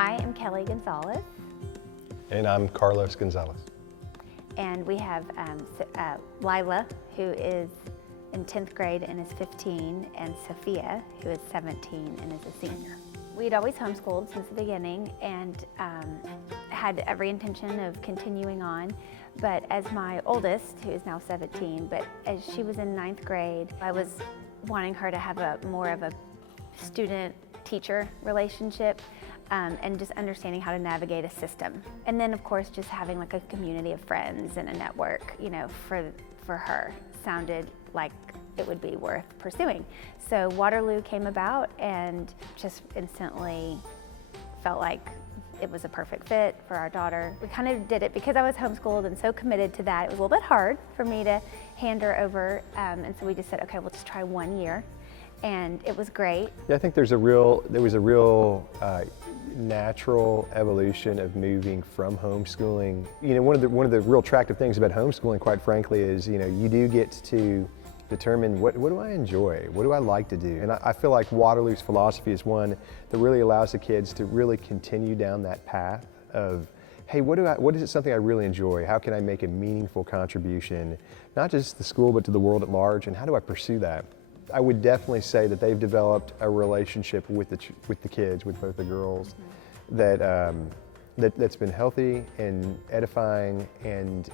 I am Kelly Gonzalez. And I'm Carlos Gonzalez. And we have Lila, who is in 10th grade and is 15, and Sophia, who is 17 and is a senior. We'd always homeschooled since the beginning and had every intention of continuing on. But as my oldest, who is now 17, but as she was in 9th grade, I was wanting her to have more of a student-teacher relationship. And just understanding how to navigate a system. And then of course just having like a community of friends and a network, you know, for her sounded like it would be worth pursuing. So Waterloo came about and just instantly felt like it was a perfect fit for our daughter. We kind of did it because I was homeschooled and so committed to that. It was a little bit hard for me to hand her over, and so we just said, okay, we'll just try 1 year. And it was great. Yeah, I think there was a real natural evolution of moving from homeschooling. You know, one of the real attractive things about homeschooling, quite frankly, is, you know, you do get to determine what do I enjoy, what do I like to do, and I feel like Waterloo's philosophy is one that really allows the kids to really continue down that path of, hey, what is it something I really enjoy? How can I make a meaningful contribution, not just to the school but to the world at large, and how do I pursue that? I would definitely say that they've developed a relationship with the kids, with both the girls, that's been healthy and edifying and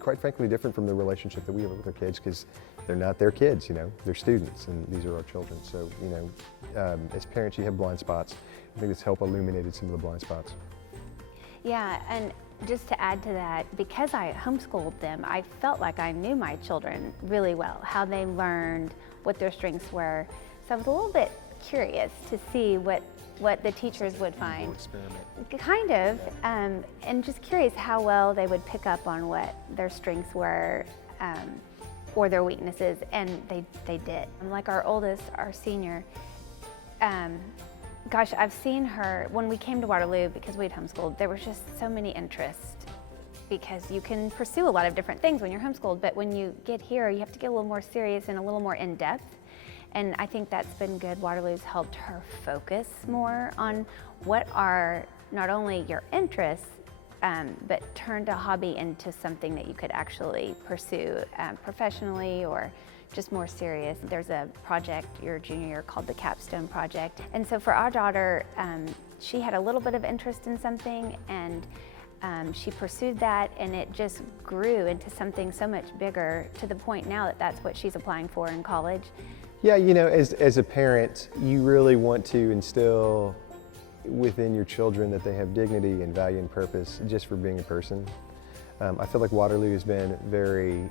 quite frankly different from the relationship that we have with our kids, because they're not their kids, you know, they're students and these are our children. So, you know, as parents you have blind spots. I think it's helped illuminated some of the blind spots. Yeah, and just to add to that, because I homeschooled them, I felt like I knew my children really well, how they learned, what their strengths were. So I was a little bit curious to see what the teachers would find. Kind of, and just curious how well they would pick up on what their strengths were or their weaknesses, and they did. Like our oldest, our senior, gosh, I've seen her, when we came to Waterloo, because we'd homeschooled, there was just so many interests, because you can pursue a lot of different things when you're homeschooled, but when you get here, you have to get a little more serious and a little more in-depth. And I think that's been good. Waterloo's helped her focus more on what are not only your interests, but turned a hobby into something that you could actually pursue professionally or just more serious. There's a project your junior year called the Capstone Project. And so for our daughter, she had a little bit of interest in something, and she pursued that, and it just grew into something so much bigger, to the point now that that's what she's applying for in college. Yeah, you know, as a parent, you really want to instill within your children that they have dignity and value and purpose just for being a person. I feel like Waterloo has been very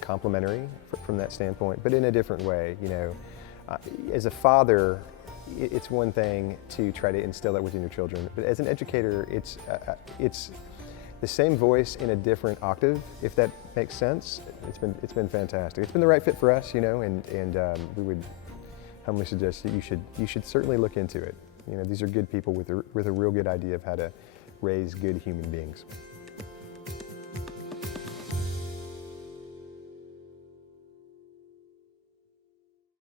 complimentary from that standpoint, but in a different way. You know, as a father, it's one thing to try to instill that within your children, but as an educator, it's the same voice in a different octave, if that makes sense. It's been fantastic. It's been the right fit for us, you know, and we would humbly suggest that you should certainly look into it. You know, these are good people with a real good idea of how to raise good human beings.